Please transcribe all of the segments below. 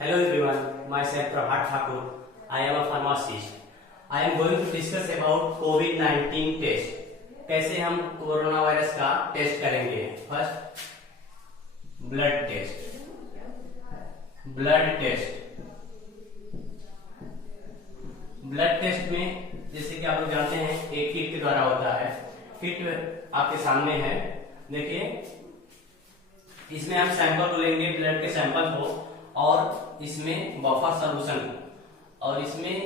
Hello everyone, myself Prabhat Thakur. I am a pharmacist. I am going to discuss about COVID-19 test. कैसे हम corona virus का test करेंगे। First blood test. Blood test में जैसे कि आप लोग जानते हैं एक किट के द्वारा होता है। किट आपके सामने है, देखिए इसमें हम सैंपल को लेंगे, ब्लड के सैंपल को, और इसमें बफर सॉल्यूशन, और इसमें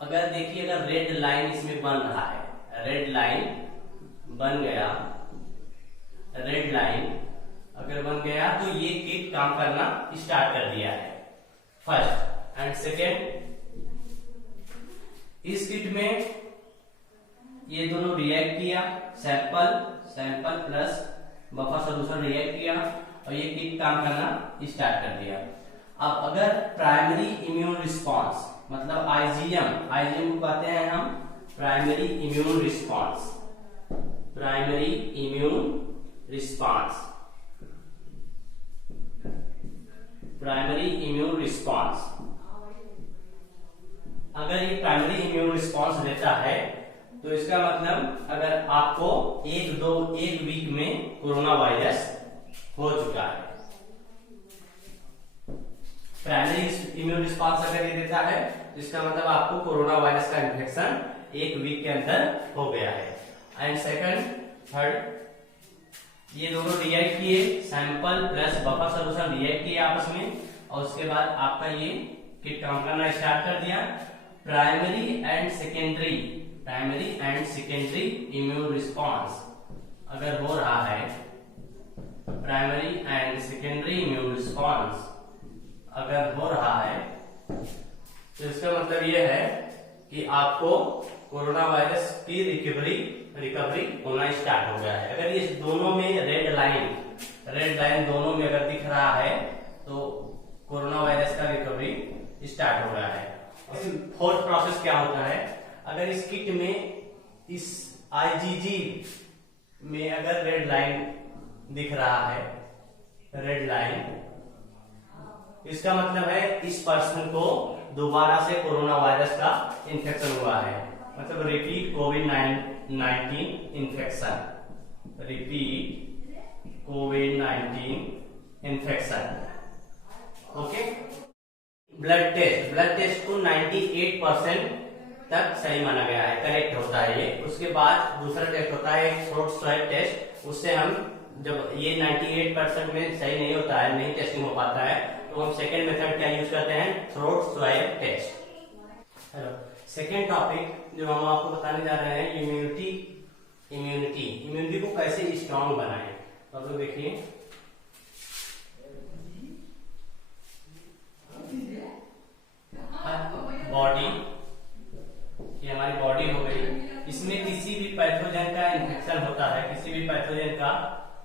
अगर देखिए अगर रेड लाइन इसमें बन रहा है, रेड लाइन बन गया, रेड लाइन अगर बन गया तो ये किट काम करना स्टार्ट कर दिया है। फर्स्ट एंड सेकेंड, इस किट में ये दोनों रिएक्ट किया, sample plus buffer solution react किया और ये किट काम करना स्टार्ट कर दिया। अब अगर प्राइमरी इम्यून रिस्पांस मतलब आईजीएम को कहते हैं हम प्राइमरी इम्यून रिस्पांस, अगर ये प्राइमरी इम्यून रिस्पांस देता है तो इसका मतलब अगर आपको एक वीक में कोरोना वायरस हो चुका है। प्राइमरी इम्यून रिस्पांस अगर ये देता है तो इसका मतलब आपको कोरोना वायरस का इन्फेक्शन एक वीक के अंदर हो गया है। एंड सेकंड थर्ड, ये दोनों रिएक्ट किए, sample plus buffer solution react किए आपस में, और उसके बाद आपका ये किट काम करना स्टार्ट कर दिया। Primary and secondary immune response अगर हो रहा है, primary and secondary immune response अगर हो रहा है तो इसका मतलब यह है कि आपको कोरोना वायरस की रिकवरी होना स्टार्ट हो गया है। अगर ये दोनों में रेड लाइन दोनों में अगर दिख रहा है तो कोरोना वायरस का रिकवरी स्टार्ट हो रहा है। फोर्थ प्रोसेस क्या होता है, अगर इस किट में इस आईजीजी में अगर रेड लाइन दिख रहा है, रेड लाइन, इसका मतलब है इस पर्सन को दोबारा से कोरोना वायरस का इन्फेक्शन हुआ है, मतलब रिपीट कोविड-19 इन्फेक्शन। ओके, ब्लड टेस्ट को 98% तक सही माना गया है, करेक्ट होता है ये। उसके बाद दूसरा टेस्ट होता है थ्रोट स्वैब टेस्ट। उससे हम जब ये 98% में सही नहीं होता है, नहीं टेस्टिंग हो पाता है, तो हम सेकेंड मेथड क्या यूज करते हैं, throat swab test. Hello, second topic जो हम आपको बताने जा रहे हैं, इम्यूनिटी को कैसे स्ट्रांग बनाएं। तो आप लोग देखिए, बॉडी, ये हमारी बॉडी हो गई, इसमें किसी भी पैथोजन का इन्फेक्शन होता है, किसी भी पैथोजन का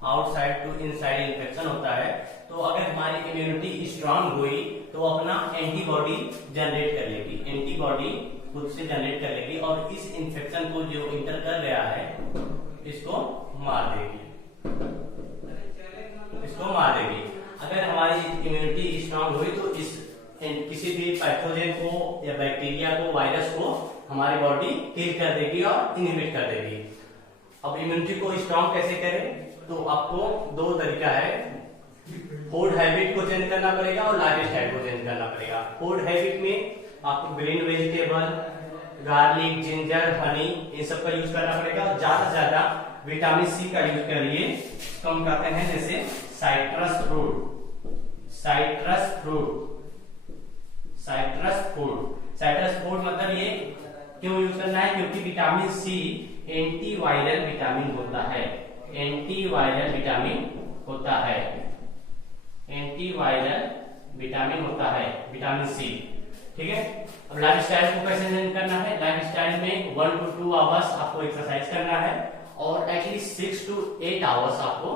आउटसाइड टू इनसाइड इन्फेक्शन होता है, तो अगर हमारी इम्यूनिटी स्ट्रांग हुई तो अपना एंटीबॉडी जनरेट कर लेगी, एंटीबॉडी खुद से जनरेट कर लेगी और इस इन्फेक्शन को जो इंटर कर गया है इसको मार देगी। अगर हमारी इम्यूनिटी स्ट्रांग हुई तो इस किसी भी पैथोजन को या बैक्टीरिया को, वायरस को हमारी बॉडी किल कर देगी और इनहिबिट कर देगी। अब इम्यूनिटी को स्ट्रांग कैसे करें, तो आपको दो तरीका है, फूड हैबिट को चेंज करना पड़ेगा और लाइफ स्टाइल को चेंज करना पड़ेगा। फूड हैबिट में आपको green vegetable, garlic, ginger, honey, इन सब का यूज करना पड़ेगा। ज्यादा से ज्यादा विटामिन सी का यूज करिए। तो हम कहते हैं जैसे साइट्रस फ्रूट मतलब ये क्यों यूज करना है, क्योंकि विटामिन सी एंटीवायरल विटामिन होता है, विटामिन सी। ठीक है, अब लाइफ स्टाइल को कैसे चेंज करना है, लाइफ स्टाइल में 1 to 2 आवर्स आपको एक्सरसाइज करना है और एटलीस्ट 6 to 8 आवर्स आपको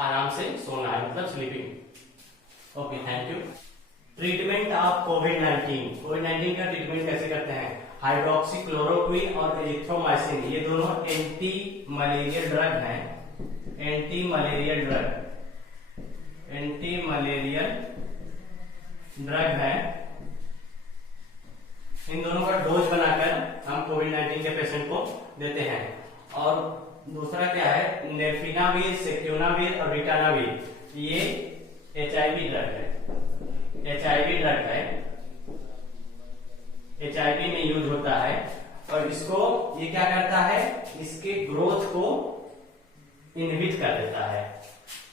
आराम से सोना है, मतलब sleeping. Okay, thank you. Treatment of कोविड-19 का ट्रीटमेंट कैसे करते हैं, हाइड्रोक्सीक्लोरोक्विन और एरिथ्रोमाइसिन, ये दोनों एंटी मलेरियल ड्रग हैं, एंटी मलेरियल ड्रग है, इन दोनों का डोज बनाकर हम कोविड-19 के पेशेंट को देते हैं। और दूसरा क्या है, नेल्फिनावीर, सेक्यूनावीर और रिटानावीर, ये HIV ड्रग है। HIV ड्रग है, HIV में यूज होता है और इसको ये क्या करता है, इसके ग्रोथ को इनहिबिट कर देता है,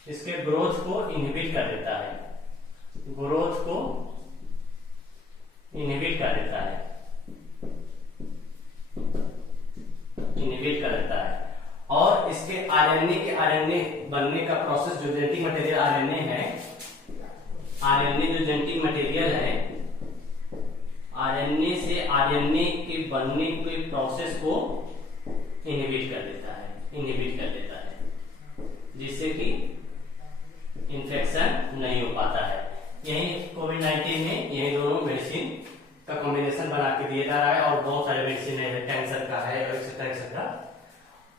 इसके ग्रोथ को इनहिबिट कर देता है, ग्रोथ को इनहिबिट कर देता है, इनहिबिट कर देता है। और इसके आरएनए बनने का प्रोसेस, जो जेनेटिक मटेरियल आरएनए है, आरएनए जो जेनेटिक मटेरियल है, आरएनए से आरएनए के बनने के प्रोसेस को इनहिबिट कर देता है, इनहिबिट कर देता है, जिससे कि इन्फेक्शन नहीं हो पाता है। यही कोविड-19 में यही दोनों मेडिसिन का कॉम्बिनेशन बना के दिया जा रहा है और बहुत सारे मेडिसिन है, कैंसर का है, एक्सेट्रा एक्सेट्रा।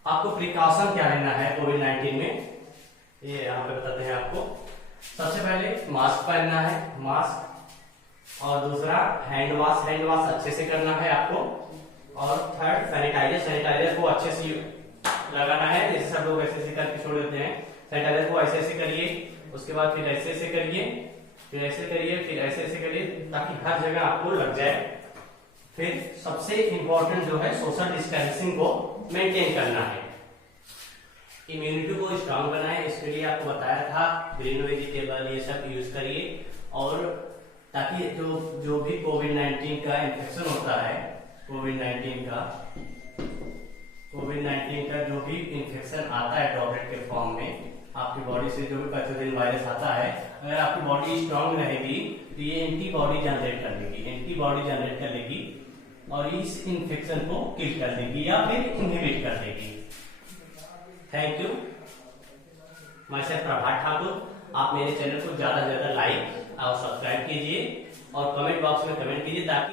आपको प्रिकॉशन क्या लेना है कोविड-19 में, ये यहाँ पे बताते हैं आपको। सबसे पहले मास्क पहनना है, मास्क, और दूसरा हैंड वॉश अच्छे से करना है आपको, और थर्ड सैनिटाइजर को अच्छे से लगाना है। जैसे सब लोग ऐसे करके छोड़ देते हैं, सैनिटाइजर को ऐसे करिए, उसके बाद फिर ऐसे करिए, फिर ऐसे करिए, फिर ऐसे करिए, ताकि हर जगह आपको लग जाए। फिर सबसे इंपॉर्टेंट जो है, सोशल डिस्टेंसिंग को मेंटेन करना है। इम्यूनिटी को स्ट्रांग बनाए, इसके लिए आपको बताया था ग्रीन वेजिटेबल ये सब यूज करिए, और ताकि जो भी कोविड-19 का इन्फेक्शन होता है, कोविड-19 का जो भी इन्फेक्शन आता है ड्रॉपलेट के फॉर्म में, आपकी बॉडी से जो भी पैथोजन वायरस आता है, अगर आपकी बॉडी स्ट्रांग रहेगी तो ये एंटीबॉडी जनरेट कर लेगी और इस इन्फेक्शन को किल कर देगी या फिर इनहिबिट कर देगी। Thank you. मैं प्रभात ठाकुर। आप मेरे चैनल को ज्यादा से ज्यादा लाइक और सब्सक्राइब कीजिए और कमेंट बॉक्स में कमेंट कीजिए, ताकि